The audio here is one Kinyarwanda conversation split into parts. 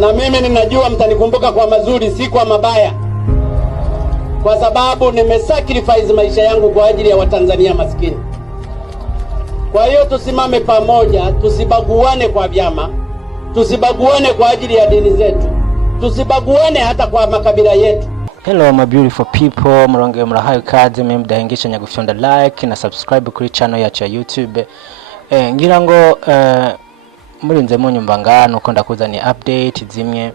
Na mimi ninajua mtanikumbuka kwa mazuri, si kwa mabaya, kwa sababu nimesacrifice maisha yangu kwa ajili ya Watanzania maskini. Kwa hiyo tusimame pamoja, tusibaguane kwa vyama, tusibaguane kwa ajili ya dini zetu, tusibaguane hata kwa makabila yetu. Hello my beautiful people, muronge murahaye kaze mwe mudahengesha nyagufyonda like na subscribe kuri channel yacu ya YouTube. Ngira ngo murinze munyumva ngano uko ndakuzani update zimwe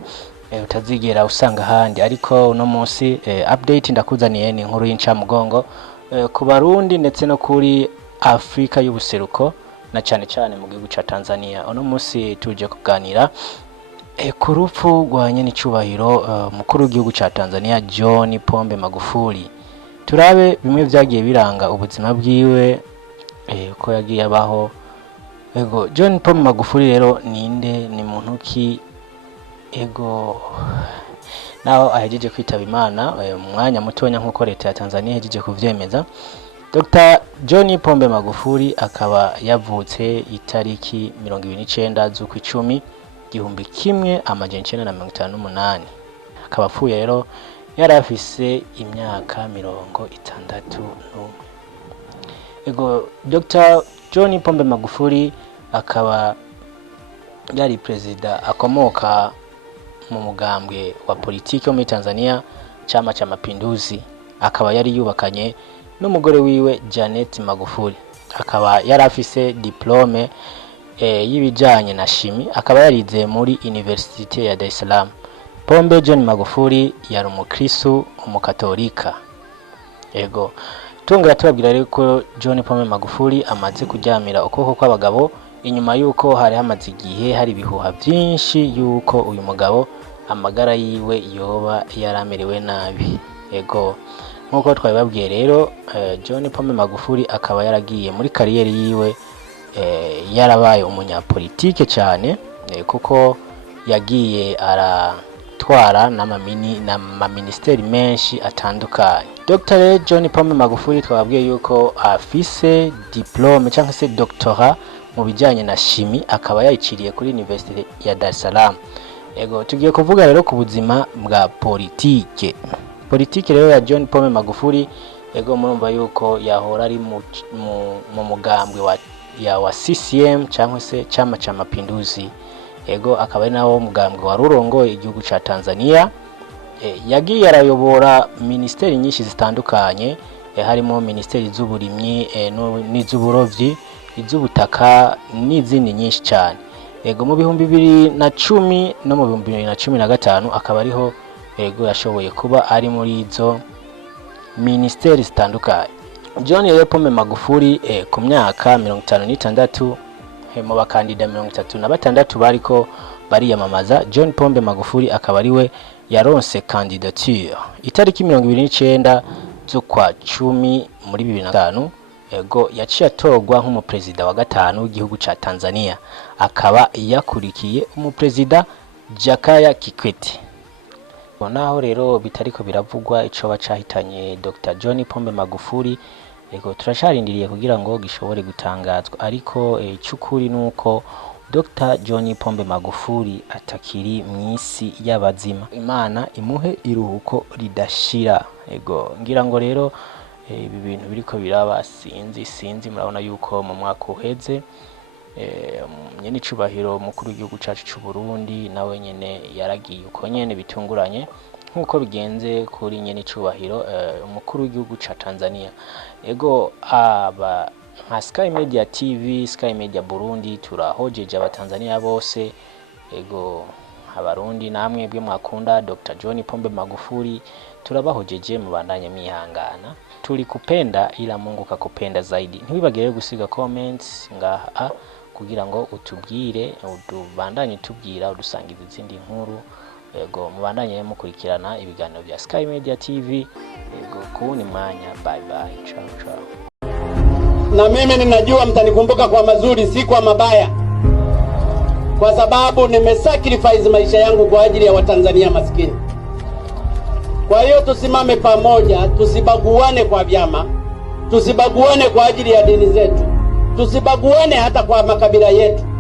utazigera usanga handi, ariko uno munsi update ndakuzaniye ni inkuru y'incamugongo ku Barundi ndetse no kuri Afrika y'ubuseruko na cyane cyane mu gihugu ca Tanzania. Uno munsi tuje kuganira ku rupfu rwa nyenicubahiro mukuru w'igihugu ca Tanzania John Pombe Magufuri. Turabe bimwe vyagiye biranga ubuzima bwiwe uko yagiye abaho. Ego John Pombe Magufuri rero ninde, ni muntu ki? Ego naho ahejeje kwitaba Imana umwanya mutonya nkuko leta ya Tanzania hejeje kuvyemeza. Dr. John Pombe Magufuri akaba yavutse itariki 29 z'ukwicumi 1958. Akaba apfuye rero yarafise imyaka 61. Ego Dr. John Pombe Magufuri akaba yari president akomoka mu mugambwe wa politiki muri Tanzania, chama cha mapinduzi. Akaba yari yubakanye n'umugore wiwe Janet Magufuri. Akaba yarafise diplome y'ibijanye na shimi. Akaba yarize muri University ya Dar es Salaam. Pombe John Magufuri yari umukristo umukatolika. Ego tungera tubabwira rero ko John Pombe Magufuri amaze kuryamira ukuboko kw'abagabo inyuma yuko hari hamaze igihe hari bihuha byinshi yuko uyu mugabo amagara yiwe yoba yaramerewe nabi. Ego nkuko twabibabwiye rero John Pombe Magufuri akaba yaragiye muri kariyeri yiwe yarabaye umunyapolitike cyane, kuko yagiye aratwara n'amaministeri menshi atandukanye. Dr. John Pombe Magufuri twababwiye yuko afise diplome cyangwa se doctorat mu bijyanye na shimi, akaba yayiciriye kuri University ya Dar es Salaam. Ego tugiye kuvuga rero ku buzima bwa politike rero ya John Pombe Magufuri. Ego murumva yuko yahora ari mu mugambwe wa CCM cyangwa se chama cha mapinduzi. Ego akaba ari nawo mugambwe wa rurongo igihugu ca Tanzania. Yagiye arayobora ministeri nyinshi zitandukanye, harimo ministeri z'uburimyi n'iz'uburovyi, iz'ubutaka n'izindi nyinshi cyane. Ego mu 2010 no mu 2015 akaba ariho ego yashoboye kuba ari muri izo ministeri zitandukanye. John Pombe Magufuri ku myaka 56 mu bakandida 36 bariko bariyamamaza, John Pombe Magufuri akaba ariwe yaronse candidature itariki 29 z'ukwa 10 muri 2005. Ego yaciye atorwa nk'umupresident wa gatanu w'igihugu ca Tanzania, akaba yakurikiye umupresident Jakaya Kikwete. Bonaho rero bitariko biravugwa ico bacahitanye Dr. John Pombe Magufuri. Ego turasharindiriye kugira ngo gishobore gutangazwa, ariko cyukuri nuko Dr. John Pombe Magufuri atakiri mwisi y'abazima. Imana imuhe iruhuko ridashira. Ego ngira ngo rero ibi bintu biriko biraba sinzi murabona yuko mu mwaka uheze nyenicubahiro mukuru w'igihugu cacu cy'u Burundi nawe nyene yaragiye uko nyene bitunguranye nkuko bigenze kuri nyenicubahiro umukuru w'igihugu ca Tanzania. Ego aba nka Sky Media TV, Sky Media Burundi turahojeje abatanzania bose. Ego abarundi namwe bwe mwakunda Dr. John Pombe Magufuri turabahojeje mubandanye mihangana. Tuli kupenda ila Mungu kakupenda zaidi. Ntiwibagire gusiga comments ngaha kugira ngo utubwire udubandanye tubwira udusangiza izindi nkuru. Ego mubandanye mukurikirana ibiganiro bya Sky Media TV. Ego kuuni mwanya, bye bye, ciao ciao. Na mimi ninajua mtanikumbuka kwa mazuri, si kwa mabaya, kwa sababu nimesacrifice maisha yangu kwa ajili ya Watanzania maskini. Kwa hiyo tusimame pamoja, tusibaguane kwa vyama, tusibaguane kwa ajili ya dini zetu, tusibaguane hata kwa makabila yetu.